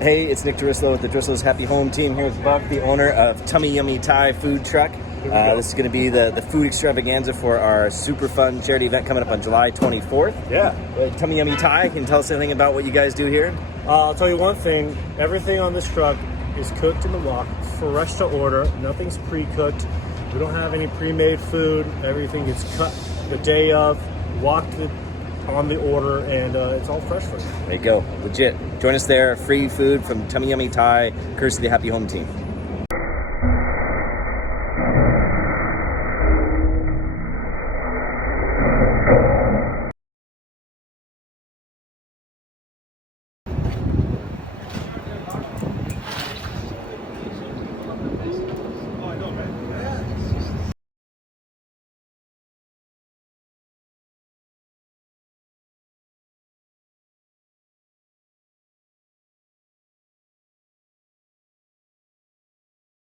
Hey, it's Nick Gerisilo with the Gerisolo's Happy Home Team. Here's Buck, the owner of Tummy Yummy Thai Food Truck. This is going to be the food extravaganza for our super fun charity event coming up on July 24th. Yeah. Tummy Yummy Thai, can you tell us anything about what you guys do here? I'll tell you one thing. Everything on this truck is cooked in the wok, fresh to order. Nothing's pre-cooked. We don't have any pre-made food. Everything gets cut the day of, walked on the order, and it's all fresh for you. There you go. Legit. Join us there. Free food from Tummy Yummy Thai, courtesy of the Happy Home Team.